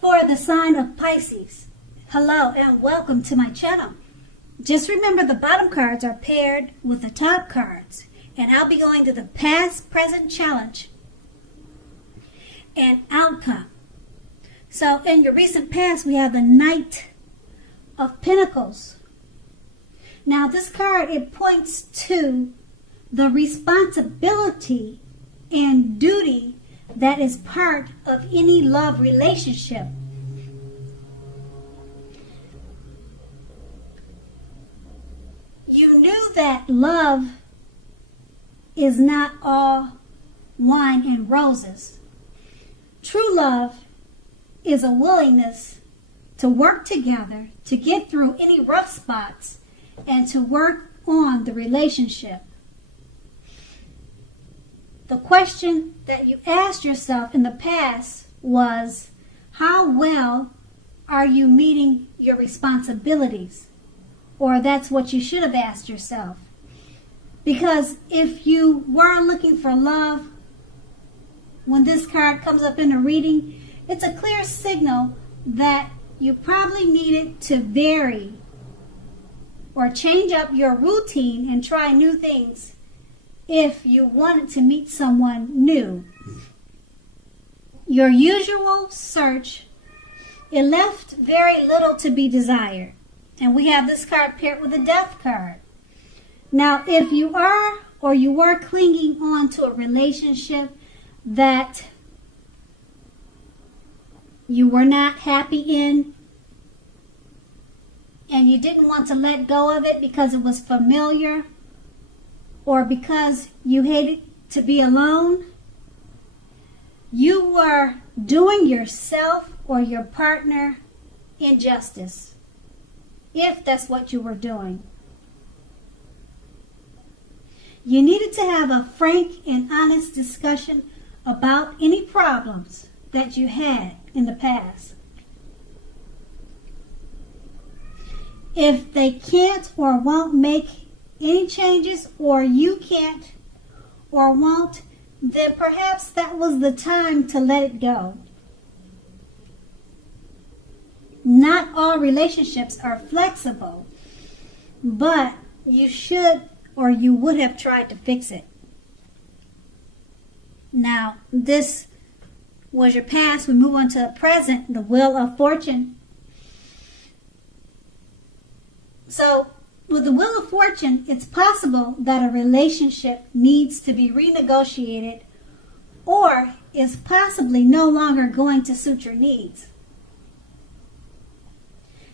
for the sign of Pisces. Hello and welcome to my channel. Just remember the bottom cards are paired with the top cards, and I'll be going to the past, present challenge and outcome. So in your recent past, we have the Knight of Pentacles. Now this card, it points to the responsibility and duty that is part of any love relationship. You knew that love is not all wine and roses. True love is a willingness to work together to get through any rough spots and to work on the relationship. The question that you asked yourself in the past was, how well are you meeting your responsibilities? Or that's what you should have asked yourself. Because if you were looking for love, when this card comes up in a reading, it's a clear signal that you probably needed to vary or change up your routine and try new things if you wanted to meet someone new. Your usual search, it left very little to be desired. And we have this card paired with a Death card. Now, if you are or you were clinging on to a relationship that you were not happy in, and you didn't want to let go of it because it was familiar, or because you hated to be alone, you were doing yourself or your partner injustice, if that's what you were doing. You needed to have a frank and honest discussion about any problems that you had in the past. If they can't or won't make any changes, or you can't or won't, then perhaps that was the time to let it go. Not all relationships are flexible, but you should or you would have tried to fix it. Now, this was your past. We move on to the present, the Wheel of Fortune. So, with the Wheel of Fortune, it's possible that a relationship needs to be renegotiated or is possibly no longer going to suit your needs.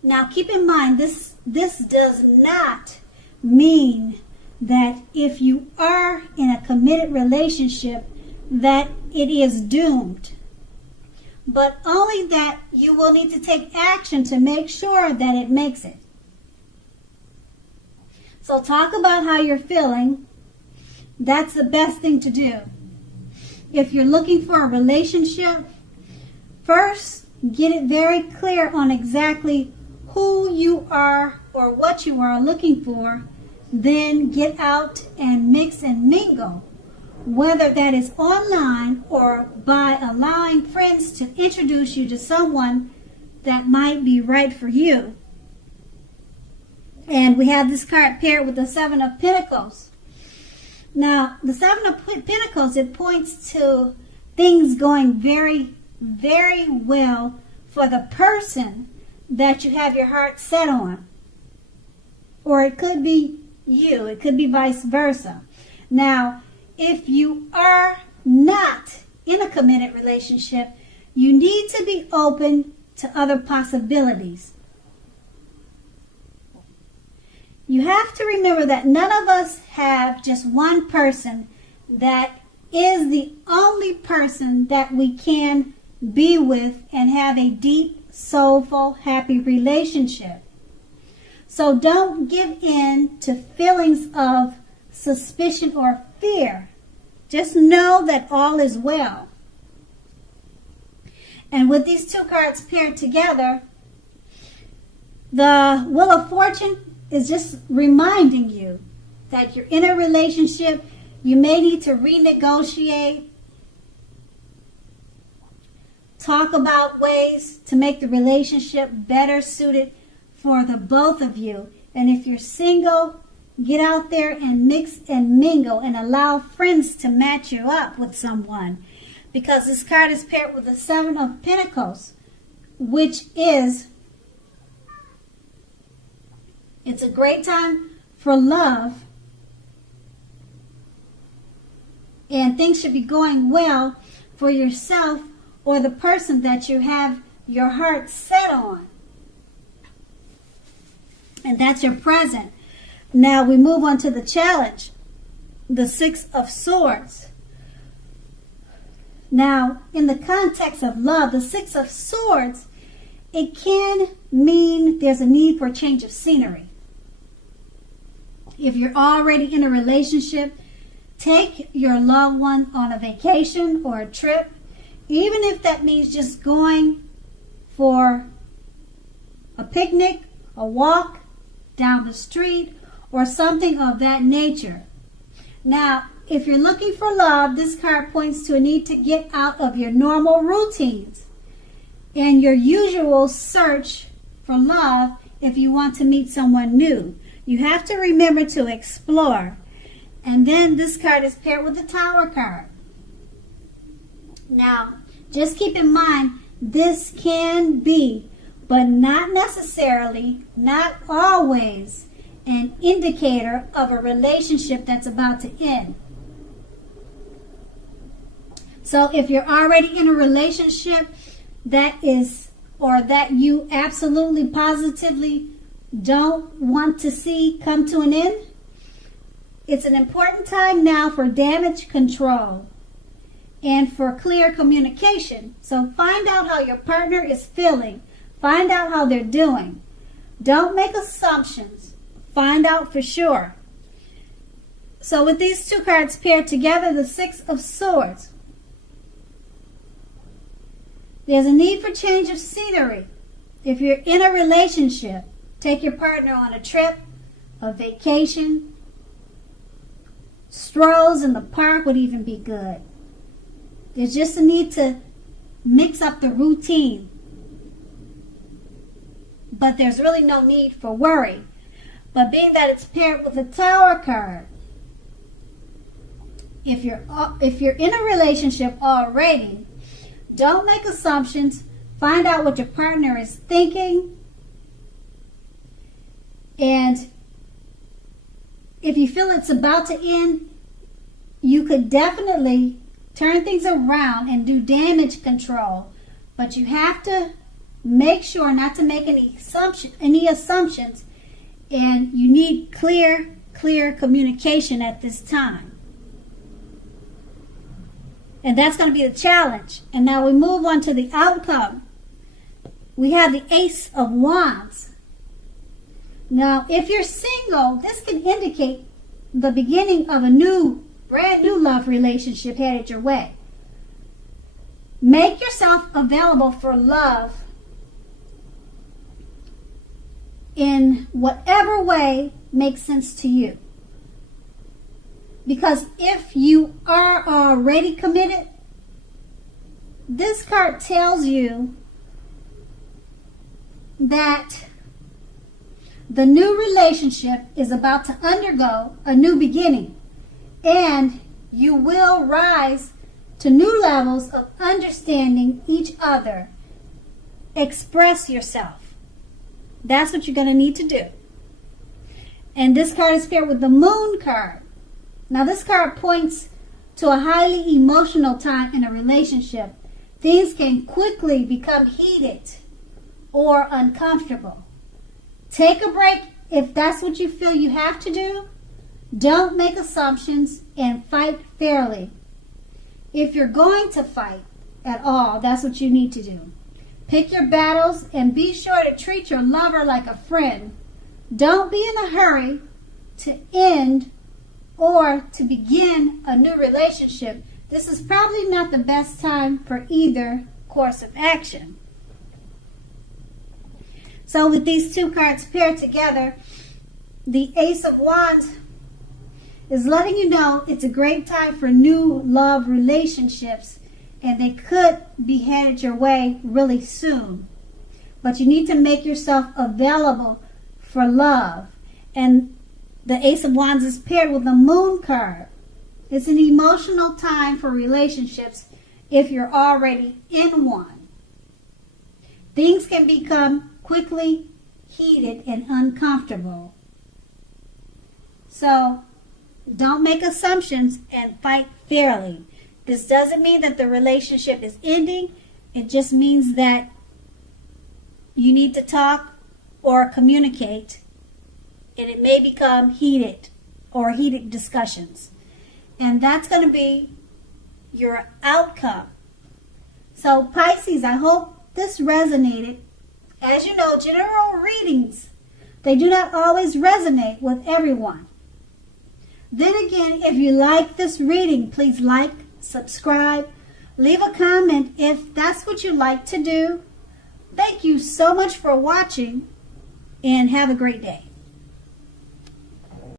Now, keep in mind, this does not mean that if you are in a committed relationship that it is doomed, but only that you will need to take action to make sure that it makes it. So talk about how you're feeling. That's the best thing to do. If you're looking for a relationship, first get it very clear on exactly who you are or what you are looking for. Then get out and mix and mingle, whether that is online or by allowing friends to introduce you to someone that might be right for you. And we have this card paired with the Seven of Pentacles. Now, the Seven of Pentacles, it points to things going very, very well for the person that you have your heart set on. Or it could be you. It could be vice versa. Now, if you are not in a committed relationship, you need to be open to other possibilities. You have to remember that none of us have just one person that is the only person that we can be with and have a deep, soulful, happy relationship. So don't give in to feelings of suspicion or fear. Just know that all is well. And with these two cards paired together, the Wheel of Fortune is just reminding you that you're in a relationship. You may need to renegotiate. Talk about ways to make the relationship better suited for the both of you. And if you're single, get out there and mix and mingle and allow friends to match you up with someone. Because this card is paired with the Seven of Pentacles, which is, it's a great time for love. And things should be going well for yourself or the person that you have your heart set on. And that's your present. Now we move on to the challenge, the Six of Swords. Now, in the context of love, the Six of Swords, it can mean there's a need for a change of scenery. If you're already in a relationship, take your loved one on a vacation or a trip, even if that means just going for a picnic, a walk down the street, or something of that nature. Now, if you're looking for love, this card points to a need to get out of your normal routines and your usual search for love if you want to meet someone new. You have to remember to explore. And then this card is paired with the Tower card. Now, just keep in mind, this can be, but not necessarily, not always, an indicator of a relationship that's about to end. So if you're already in a relationship that is, or that you absolutely positively don't want to see come to an end, it's an important time now for damage control and for clear communication. So find out how your partner is feeling. Find out how they're doing. Don't make assumptions. Find out for sure. So with these two cards paired together, the Six of Swords, there's a need for change of scenery. If you're in a relationship, take your partner on a trip, a vacation. Strolls in the park would even be good. There's just a need to mix up the routine. But there's really no need for worry. But being that it's paired with the Tower card, if you're in a relationship already, don't make assumptions. Find out what your partner is thinking. And if you feel it's about to end, you could definitely turn things around and do damage control. But you have to make sure not to make any assumptions, and you need clear communication at this time. And that's going to be the challenge. And now we move on to the outcome. We have the Ace of Wands. Now, if you're single, this can indicate the beginning of a brand new love relationship headed your way. Make yourself available for love in whatever way makes sense to you. Because if you are already committed, this card tells you that the new relationship is about to undergo a new beginning, and you will rise to new levels of understanding each other. Express yourself. That's what you're going to need to do. And this card is paired with the Moon card. Now this card points to a highly emotional time in a relationship. Things can quickly become heated or uncomfortable. Take a break if that's what you feel you have to do. Don't make assumptions and fight fairly. If you're going to fight at all, that's what you need to do. Pick your battles and be sure to treat your lover like a friend. Don't be in a hurry to end or to begin a new relationship. This is probably not the best time for either course of action. So with these two cards paired together, the Ace of Wands is letting you know it's a great time for new love relationships, and they could be headed your way really soon. But you need to make yourself available for love. And the Ace of Wands is paired with the Moon card. It's an emotional time for relationships if you're already in one. Things can become quickly heated and uncomfortable. So don't make assumptions and fight fairly. This doesn't mean that the relationship is ending. It just means that you need to talk or communicate, and it may become heated or heated discussions. And that's going to be your outcome. So Pisces, I hope this resonated. As you know, general readings, they do not always resonate with everyone. Then again, if you like this reading, please like, subscribe, leave a comment if that's what you like to do. Thank you so much for watching, and have a great day.